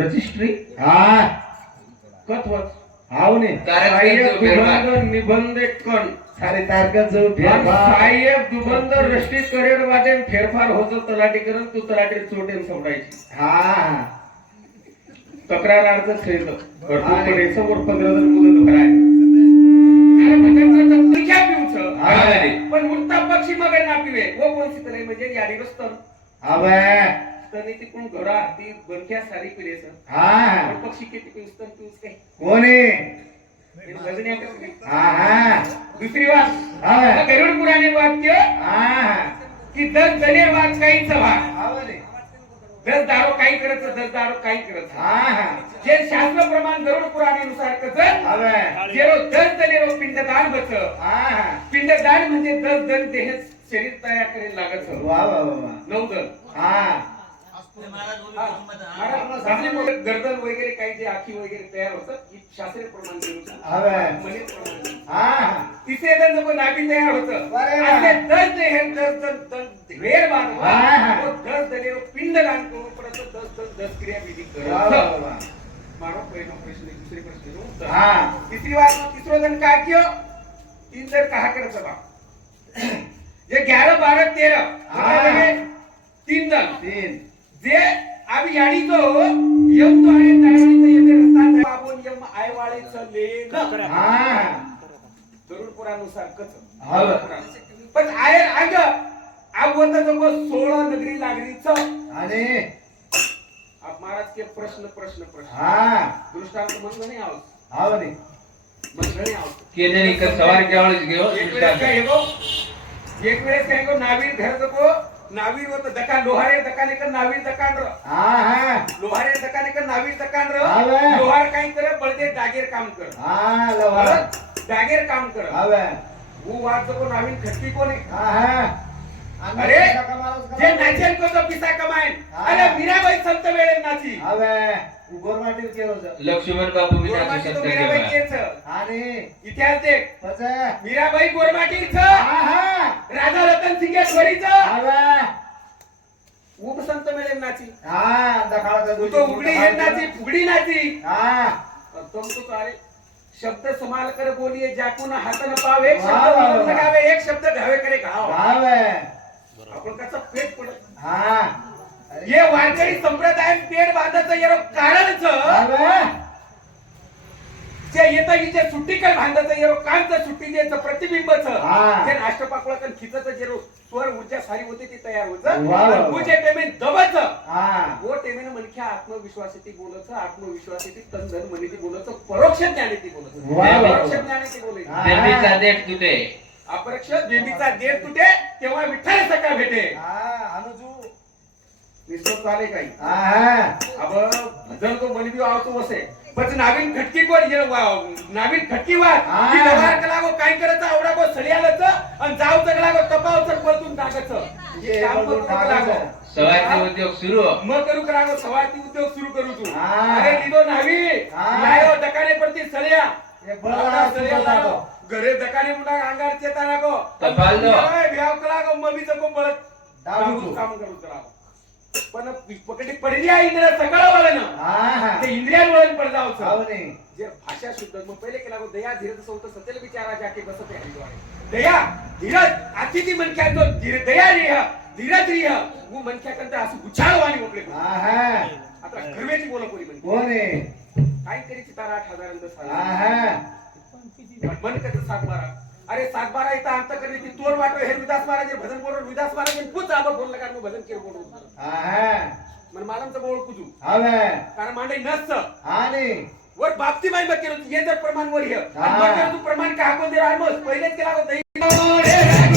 Registry हा कथवच हावने साहेब दुबंदर निबंध कण सारे तारखांचं फेरफार साहेब दुबंदर रष्टी करेड वादे फेरफार होतो तलाठीकरण तू तलाठी चोटेन सोडायची हा तक्रार अर्ज खेळत करतो समोर 15 जण मुलं धराय अरे भटकचं संख्या पिऊच पण मुक्ता पक्षी मग ना पिवे वो कोण सितले म्हणजे याडी रस्तर अबे तने ती कोण घोडा ती बनक्या सारी पिले सर हा पक्षी किती पिऊस तर पिऊस काय कोणी गजनी आहे हा हा दुसरी वाद हा गरुड पुराणे वाक्य हा की 10 जणे वाद काहीच भाग हावने 10 दारो काही करत 10 दारो काही करत हा जे शास्त्र प्रमाण गरुड पुराणेनुसार कसं अबे जेरो 10 जणे पिंडदान बच हा पिंडदान म्हणजे 10 जण देह शरीर तयार करायला लागत वा वा वा 9 जण हा गर्दन वगैरे काही जे आखी वगैरे तयार होतं ही शास्त्रीय प्रमाण अबे हा तिसरे जण जर नाभी तयार होतं अरे वा. असे 10 जे हे 10 वेळ बांधवा हा. 10 जणे पिंडदान करून परत 10 क्रिया विधी वा वा करत वा मारो पहिला प्रश्न दुसरे प्रश्न हा तिसरी बात तिसरो जण का कियो 3 जण कहा करत बा जे 11 12 13 हा. 3 जण तीन जे आम्ही याडी तो यम तो आणि ताळवणीचं यम रस्ता बाबून यम आयवाळेचं लेन हा गरुड पुरानुसार कच हा. पण आय आग आवता जो 16 नगरी लागरीचं आणि आप महाराज के प्रश्न प्रश्न प्रश्न हा दृष्टांत म्हणून नाही आहोत हावने म्हणून नाही आहोत केले का सवार केवळ घेऊ एक वेळेस काय गो नावीर घर जको नावीर होत दका लोहारे दकाने कर नावीर दकान र हा हा लोहारे दकाने कर नावीर दकान र हावे. लोहार काय करे बळदे डागेर काम कर हा लवा डागेर काम कर हावे वो वाद जको नावीर खटकी कोने हा हा अरे जे नाचेल को तो पिसा कमाएन हा. अरे मीराबाई संत वेळे नाची हावे उगोर वाटील केलं होतं लक्ष्मण बापू गोरमाटी विनाची तो संत मीराबाई केला केच आणि इतिहास देख पच मीराबाई गोरमाटीच हा हा राजा रतन सिंह स्वरीच हावे उप संत वेळे नाची हा दखाळा तो उगडी हे नाची फुगडी नाची हा तुम तो अरे शब्द समाल कर बोलिए जाकून हात न पावे एक वा, शब्द वा, मिळून वा. लगावे एक शब्द घावे करे घाव हावे आपण कसं पेट पडत हा ये वारकरी संप्रदाय पेट बांधायचं येरो कारणच हावे जे येता हिचे सुट्टी काय बांधायचं येरो कांच सुट्टी द्यायचं प्रतिबिंबच हा. जे अष्टपाकळकन खिचत जेरो स्वर ऊर्जा सारी होते ती तयार होत वा, वा, वा. जे टेमेन दबच हा वो टेमेन मनख्या आत्मविश्वासाती बोलत आत्मविश्वासाती तंदन मनीती बोलत परोक्ष ज्ञानेती बोलत वा, वा, वा. परोक्ष ज्ञानेती बोलत हा. देवीचा देठ तुटे अपरक्ष देवीचा देर तुटे तेव्हा विठ्ठल सका भेटे हा अनुजू निस्बत आले काही हा हा अब भजन तो मनबी आवतो वसे पण नाविन खटकी कोण ये नाविन खटकी वाद हा. की व्यवहार कला गो काय करायचं आवडा गो सळियालच आणि जाव चगला गो तपावच पलतून टाकायचं ये काम पलटून करू कला गो. सवारचे उद्योग सुरू मग करू कला गो सवारती उद्योग सुरू करू तू हा. अरे लिदो नावी हा. लायो दकाने परती सळिया एक बळा सळिया लायो घरे दकाने मुंडा अंगार चेता नको तपाल दो. व्याव कला गो मबीच को बळत दाबू काम करू कला पण पकडी पडली आहे इंद्रिया सकाळ वाला ना हा हा ते इंद्रियांवरून पडजावचं हावने जे भाषा शुद्ध मग पहिले केला गो दया धीरज सौत सतेल विचारा जाके बसते हरिद्वारे दया धीरज अतिथी मनख्या तो दया रिह धीरज रिह वो मनख्या कंता असं उछाळवाणी मोकळे हा हा आता घरवेची बोला कोणी म्हणजे कोणे काय करी चितारा 8,000 अंत हा साला हा मन कसं 7-12 अरे 7-12 इथं अंत करणे ती तोड वाटो हे विदास महाराज भजन बोलून विदास महाराज पूछ आबा बोलला कारण मग भजन केलं बोलून हा हा मन मालमचं बोल कुजू हावे कारण मांडे नसतं आणि वर बाप्ती माई बघ केलं ये जर प्रमाण वर ये हा. मग केलं तू प्रमाण का हाकून दे रामस पहिलेच केला होता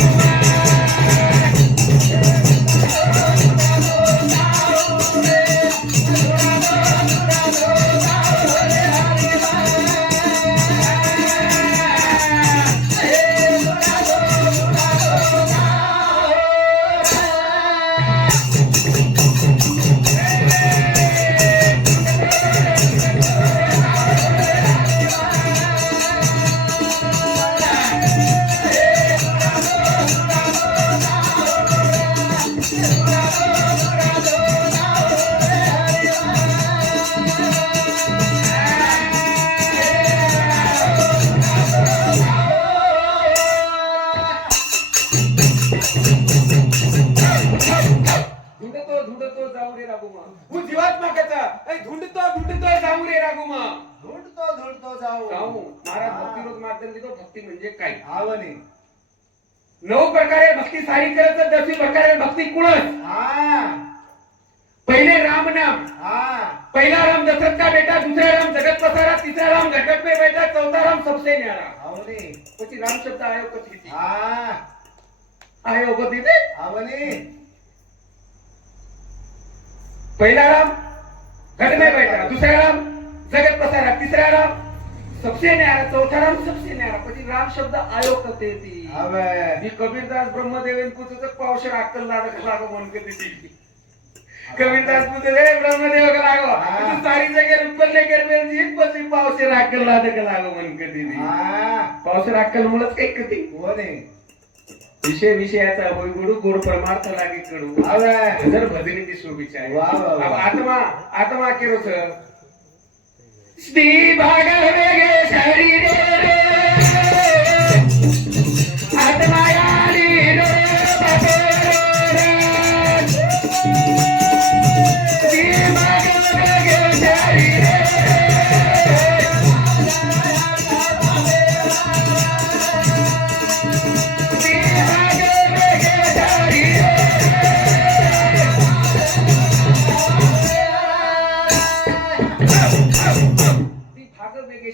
धुंडतो जाऊ रे रागुमा હું જીવાત્મા કહેતા એ ધુંડતો ધુંડતો જાऊ રે રાગુमा धुंडतो जाऊ जाऊ महाराज भक्तिरोध मार्ग लिहितो भक्ती म्हणजे काय आवनी 9 प्रकारे भक्ती सारी करत 10 प्रकारे भक्ती कुळस हा पहिले राम नाम हा पहिला राम दशरथ का बेटा दूसरा राम जगत पसारा तीसरा राम घटक में बैठा चौथा राम सबसे न्यारा आवनी પછી રામ શબ્દ આયો કથી हा आयो गती आवनी पहला राम घट में बैठा दूसरा राम जगत पसारा तीसरा राम सबसे न्यारा चौथा राम सबसे न्यारा પછી राम शब्द आयो कथे ती હવે ही कबीरदास ब्रह्मदेवेन पुत्र पावशर अक्कल लागो मन के ती कबीरदास पुत्र रे ब्रह्मदेव का लागो तू सारी जगह ऊपर लेकर मेल एक પછી पावशर अक्कल लागो मन के ती हा पावशर अक्कल मुळच काही कधी होणे विषय विषयाचा होईगुडू गोड परमार्थ लागे कडू હવે हजर भजनी ती शोभीचा आहे वाह, वाह, अब वाह. आत्मा केरो छ श्री भागवते शरीरे आत्मा यानी रे बाबे श्री भागवते शरीरे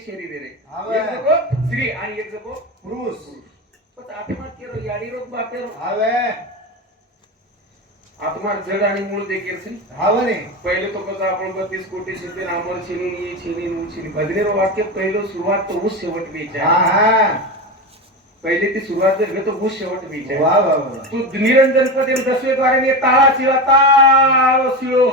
शरीर रे હવે एक जगो स्त्री आणि एक जगो पुरुष पण आत्मा केरो याडी रोग बापेरो હવે आत्मा जड आणि मूळ देखील सी आवनी पहिले तो कसं आपण 32 कोटी सिद्धी नामर छिनी ये छिनी नु छिनी बदलेरो वाक्य पहिलो सुरुवात तो उस शेवट हा विचार हा पहिले ती सुरुवात जर तो उस शेवट विचार वा वा वा तू निरंजन पदे 10वे द्वारे ने ताळा शिवा ताळो शिळो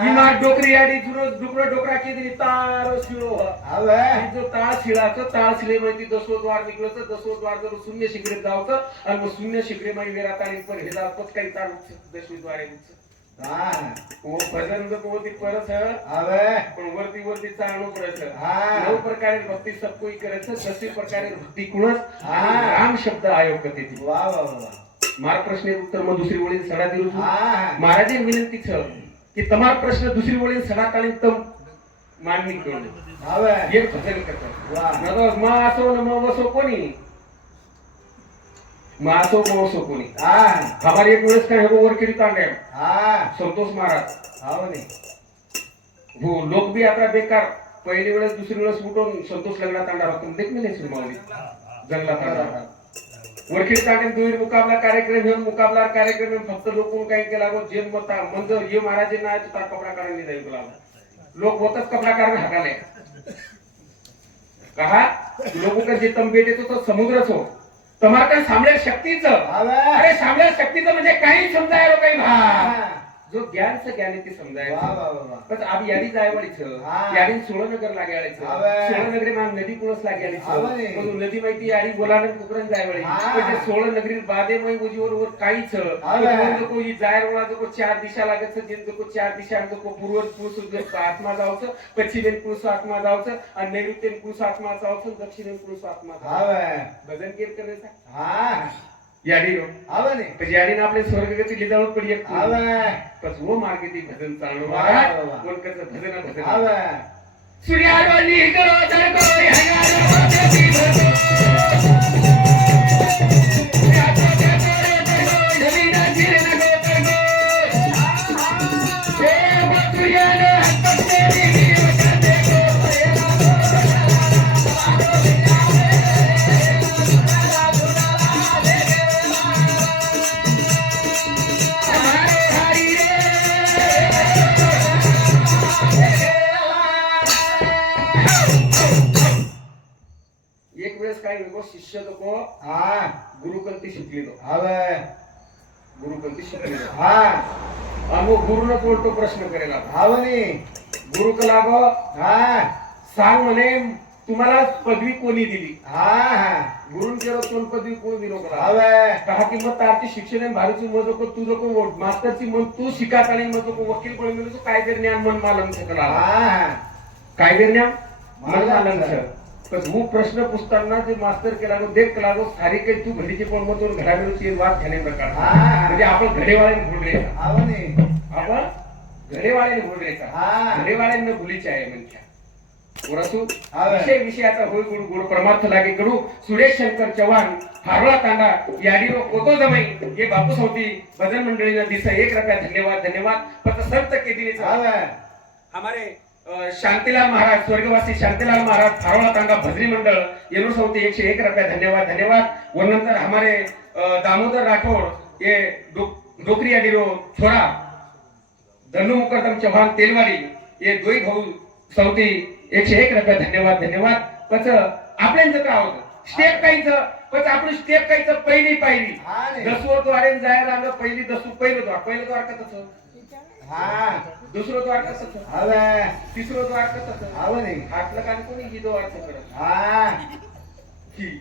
हिमा डोकरी याडी जुरो डुकरो डोकरा की दिली ताळो शिळो હવે आणि जो ताळ शिळाचं ताळ शिळे म्हणजे 10वे द्वार निघलं 10वे द्वार जर शून्य शिखरे जावचं आणि मग शून्य शिखरे मध्ये वेरात आणि पर हे जावत काही ताळ 10वे द्वारे હા वो भजन जो कोती परस હવે पण वरती वरती चालणं परस हा 9 प्रकारे भक्ती सब कोई करे છે 10 प्रकारे भक्ती कुणस हा. राम शब्द आयोग कथे ती वा वा वा मार प्रश्न उत्तर मग दुसरी ओळी सडा दिलो છું હા महाराज विनंती छ की તમારો પ્રશ્ન दुसरी ओळी सडा काळी तम माननी करून હવે एक भजन करतात वा नगर मा असो न म वसो कोणी मा असो म वसो कोणी હા हमारी एक वेळेस काय हो वरकिडी तांडे હા संतोष महाराज आवनी हो लोक भी आता बेकार पहिली वेळेस दुसरी वेळेस उठून संतोष लग्नात तांडा होतो देख मिले सुरमावली जंगलात तांडा वरखीड तांडे दुहेर मुकाबला कार्यक्रम घेऊन मुकाबला कार्यक्रम में फक्त लोकून काही केला गो जेल मता म्हणजे ये महाराजांना आहे तो कपडा काढून जाईल तुला लोक होतच कपडा काढून हाताले कहा लोगों का जे तम बेटे तो समुद्रच हो तुम्हाला सामने शक्तीचं હવે अरे सामने शक्तीचं म्हणजे काही समजायला काही भा હા जो ज्ञान से ज्ञान ती समजाय वा वा वा बस अब यादी जायवाडी छ हा. यादी 16 नगर लाग्याळे छ હવે 16 नगरी मा नदी पुळस लाग्याळे छ હવે. पण नदी माहिती यादी बोलाने कुकरन जायवाडी हा. पण 16 नगरी बादे मै उजीवर वर काही छ હવે. तो कोई जायरोळा जो चार दिशा लागत छ जिन जो चार दिशा जो पूर्व पुरुष जो आत्मा जावच पश्चिमेन पुरुष आत्मा जावच आणि नैऋत्येन पुरुष आत्मा जावच दक्षिणेन पुरुष आत्मा હવે भजन कीर करायचा હા यादी रो આવની पण यादीने आपले स्वर्गगती लिजावत पडी एक હવે बस वो मार्गे ती भजन चालू वा, महाराज वा, वा. कोण कसं भजन भजन હવે सूर्यावली करो तर को हंगारो देवी भजो यातो जगरे जगो जमीना जिरना गो करगो हे बतुयानो हत्त तेरी वीर देखो हमारे हरि रे एक वेळेस काय नको शिष्य लोक હા गुरुकंती शिकलेलो હવે गुरुकंती शिकलेलो હા आणि गुरुनं कोणतो प्रश्न करेला આવની गुरुक लागो હા सांग म्हणे तुम्हाला पदवी कोणी दिली હા હા गुरुन केरो कोण पदवी कोण दिलो करा હવે कहा की मग तारची शिक्षण आहे भारीची मजो को तुझं को मास्टरची मग तू शिकात आणि मजो को वकील कोणी मिळतो तो कायदे ज्ञान मन मालम सकला હા હા कायदे ज्ञान मन मालम छ बस वो प्रश्न पुसताना जे मास्टर केला देख केला सारी काही तू घडीची पण मग तो घरामिळूची वाद घेणे प्रकार हा. म्हणजे आपण घडेवाळे बोलले આવની आपण आपण घरेवाळ्याने बोलरेचा हा. घरेवाळ्यांना भुलीचे आहे म्हणत्या वरसू हा. विषयाचा होय गुरु गुरु परमार्थ लागे कडू सुरेश शंकर चव्हाण फारवा तांडा याडीरो कोतो जमाई हे बापूस होती भजन मंडळीला दिस 1 रुपया धन्यवाद धन्यवाद पत संत केदिनीचा आवे हमारे शांतीलाल महाराज स्वर्गवासी शांतीलाल महाराज फारवा तांडा भजनी मंडळ येनूर सौती 101 रुपया धन्यवाद धन्यवाद और नंतर हमारे दामोदर राठौड़ ये डोकरी याडीरो छोरा धनु मुकरदम चव्हाण तेलवाडी ये दोई भाऊ सौती 101 रुपया धन्यवाद धन्यवाद पच आपल्यांचं काय होतं स्टेप काहीचं पच आपण स्टेप काहीचं पहिली पाहिली हा रे. दसवं द्वारे जायला लागलं पहिली दसू पहिलं द्वार कसं हा दुसरं द्वार कसं आवे तिसरं द्वार कसं आवे रे. हातलं कान कोणी ही द्वार करत हा ही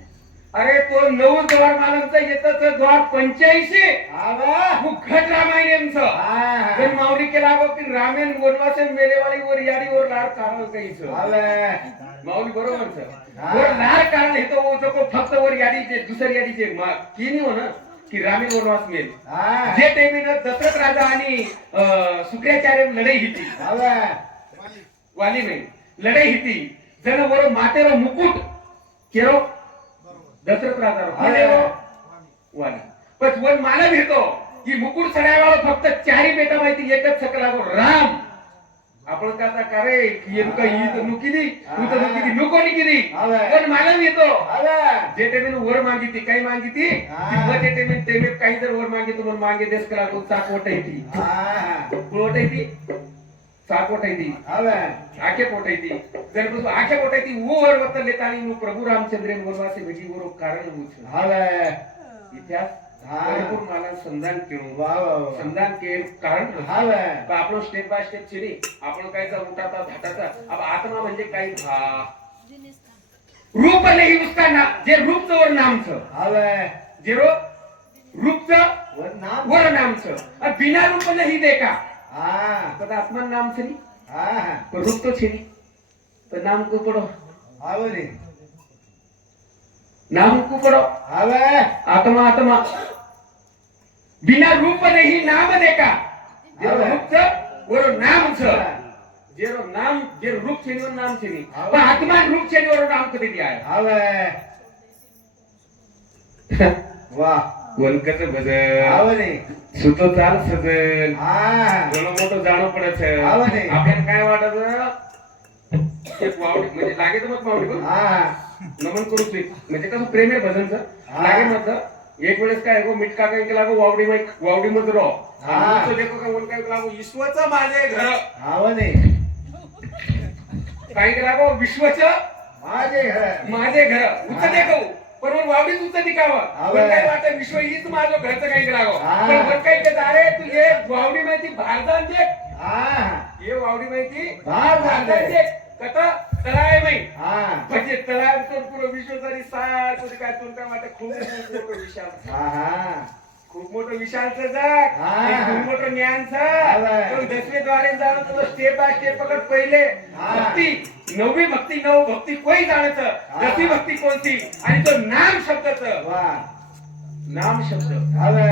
अरे तो 9 द्वार मालमचा येतं द्वार 85 आवे घट रामायणचं हा जर माऊली केला गो की रामेन वनवासे मेलेवाली वर याडी वर लाड कारण काहीच आवे माऊली बरोबरच हा. वर लाड कारण हे तो जको फक्त वर याडीचे दुसरी याडीचे की नाही हो ना की रामेन वनवास मेल हा जे टाइमीनं दशरथ राजा आणि शुक्राचार्य लढाई हिती आवे वाली नाही लढाई हिती जण वर मातेरो मुकुट केरो दशरथ राजा वाली पण वन मानव घेतो की मुकुट चढायला फक्त 4 बेटा माहिती एकच सकला राम आपण काचा करे की एम का ही तर नुकिली तू तर नुकिली नुकोनी किली पण मानव येतो आवे जे टेमेन वर मागिती काही मागिती हा. व जे टेमेन तेमे काही जर वर मागितो म्हणून मागे देश करा तो चाकवट येती हा कुळवट येती चाकवट येती आवे आखे पोट येती जर तू आखे पोट येती वो वर वत लेतानी नु प्रभु रामचंद्र वनवासी भेजी वर कारण होत आवे इतिहास हा. भरपूर मला संधान केलं वा वा वा. संधान के कारण आवे तर आपण स्टेप बाय स्टेप चिरी आपण काय उठाता धाटाचा अब आत्मा म्हणजे काही भा रूप नाही उसका ना जे रूपचं वर नामचं आवे जे रूपचं वर नाम वर नामचं आणि बिना रूप नाही देखा हा तर आत्मा नाम छरी हा पण रूप तो छरी तर नाम को पडो आवे रे नाम को पडो आवे आत्मा आत्मा बिना रूप नहीं नाम देखा जे आवे. रूपचं वर नामचं जे नाम जे रूप छेनी वर नाम छेनी आवे. पण आत्मा रूप छेनी वर नाम कधी दिया आहे आवे वाह वनकच भजन आवे रे सुतो चाल सजन हा दोन मोठं जाणं पडत आवे. आपल्याला काय वाटत एक वावडी म्हणजे लागे तर मग वावडी बघ हा नमन करू म्हणजे कसं प्रेम आहे भजनचं हा. लागे मत एक वेळेस काय गो मीठ काय केला गो वावडी मध्ये रो हा. देखो का वन काय केला गो विश्वचं माझे घर आवे रे काय केला गो विश्वचं माझे घर माझे घर उच देखो पण वन वावडीच उच दिखावा आवे. पण काय वाटत विश्व हीच माझं घरचं काही केला गो हा. पण वन काय केलं अरे तू ये वावडी माहिती भारतात देख हा ये वावडी माहिती भारतात देख कथा तळाय माहिती हा म्हणजे तळाव तर पुरं विश्व जरी सारखं काय तुला वाटत खूप मोठं विशाल हा खूप मोठं विशालचं जग हा. आणि खूप मोठं ज्ञानचं आलंय. पण 10वे द्वारे जाणं तुला स्टेप बाय स्टेप पकड पहिले हा. भक्ती 9वी भक्ती 9 भक्ती कोई जाणतं हा. 10वी भक्ती कोणती आणि तो नाम शब्दाचं वाह नाम शब्द आवे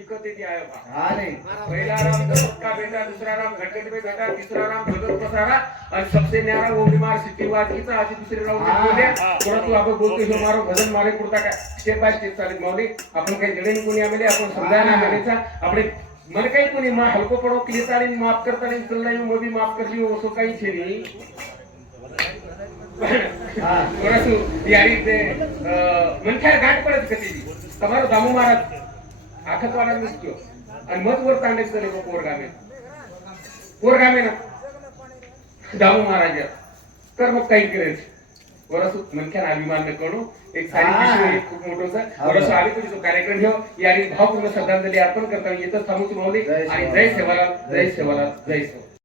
इकते ती आहे बा हा रे पहिला राम दशरथ का बेटा दूसरा राम घटघट में बेटा तीसरा राम जगत पसारा और सबसे न्यारा वो बीमार सिद्धिवाद की था आज दूसरे राम हाँ. बोले थोड़ा तू आपण बोलते हो मारो भजन मागे पुरता काय स्टेप बाय स्टेप चालेल माऊली आपण काही जडेन कोणी आमेले आपण समजायला आमेलेचा આપણે મને કઈ કોની માં હલકો પડો ક્લિયર ની માફ કરતા નહીં ચલનાઈ મો બી માફ કરી લ્યો ઓસો કઈ છે નહીં હા વરસુ યારી તે મનખાર ઘાટ પર જ કતી તમારો દામુ મહારાજ આખતવાડા મૂક્યો અને મત વર તાંડે કરે પોર ગામે ના દામુ મહારાજ तर मग काही करायचं वरसू मनख्यान अभिमान न करू एक सारी विषय एक खूप मोठं सर वरसू आम्ही तुझी तो कार्यक्रम घेऊ यारी भावपूर्ण श्रद्धांजली अर्पण करता येतच थांबूच माऊली आणि जय सेवालाल जय सेवालाल जय सेवा